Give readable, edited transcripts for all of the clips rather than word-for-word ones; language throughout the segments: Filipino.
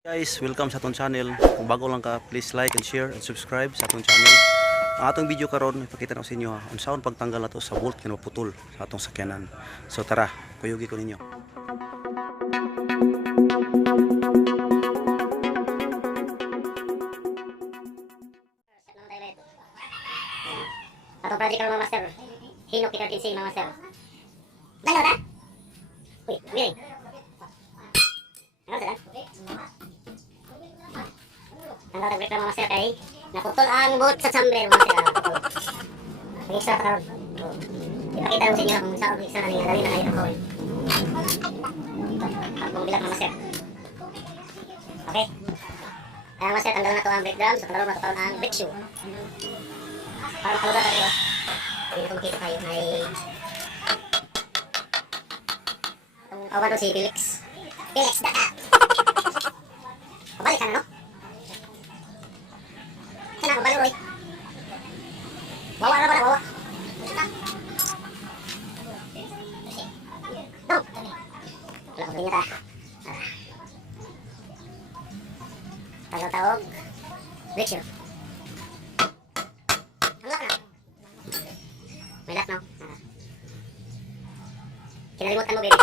Guys, welcome sa atong channel. Kung bago lang ka, please like and share and subscribe sa atong channel. Ang atong video karon ipakita na ko sa inyo ang unsaon pagtanggal nato sa bolt nga putol sa atong sakyanan. So tara, kuyugi ko ninyo. Atong project karon mga master. Hinok kita din mga master. Dalaw ta? Uy, miring. Ano sila? Ang tatag-break lang mga master kay naputol ang bolt sa chamber mga master. Mag-extra pa karon. Ipakita ko sa inyo kung saan mag-extra na niya. Dali na kayo ako. Akong bilang mga master. Okay? Kaya master, tanggal na ito ang brake drum. So tanggal na ito ang brake shoe. Para makalugar tayo. Hindi na makita tayo ay itong awan ko si Felix. Felix, daka! Pabalik ka na, no? Saan ako, balik, Roy? Wawa na ba na, wawa? No! Wala ko ganyan ta. Tawag-tawag. Brake shoe. May lock, no? Kinalimutan mo, baby.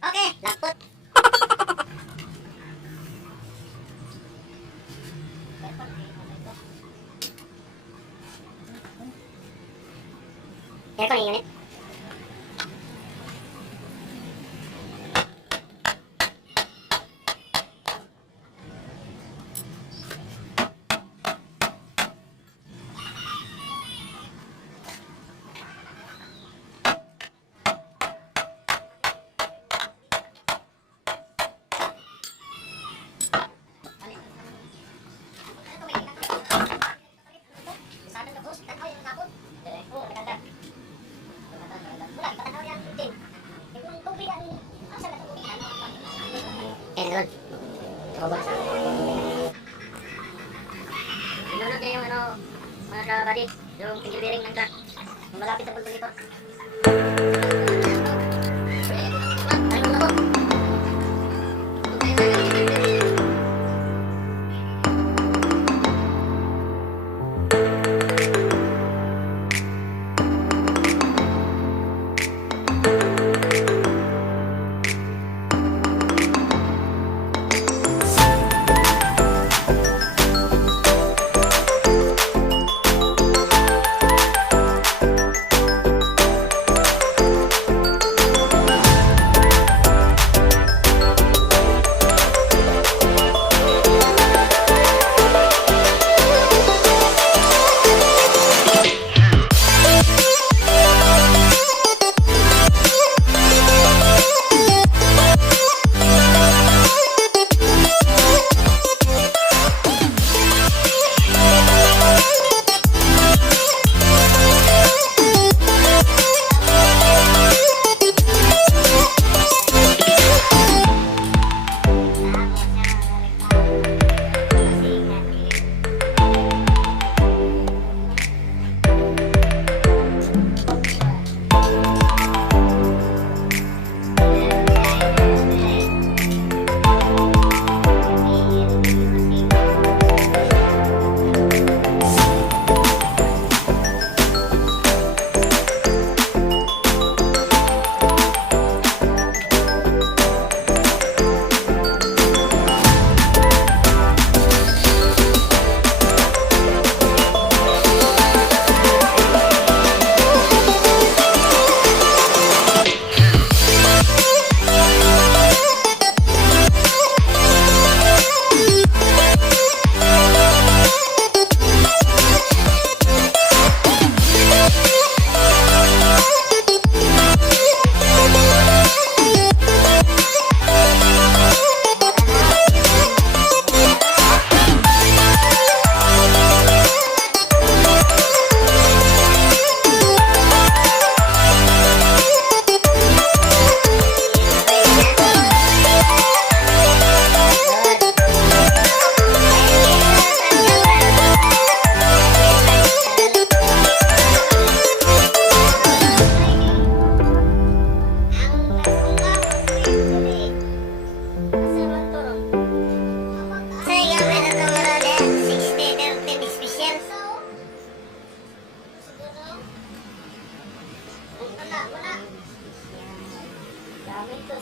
Okay, lapot. Aircon yung unit. Doon. Tawag sa. Nunod niya yung ano, mga kabady, yung tingil bearing ng truck. Malapit sa pulpul nito.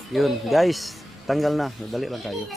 Yun, guys, tanggal na. Dali lang tayo.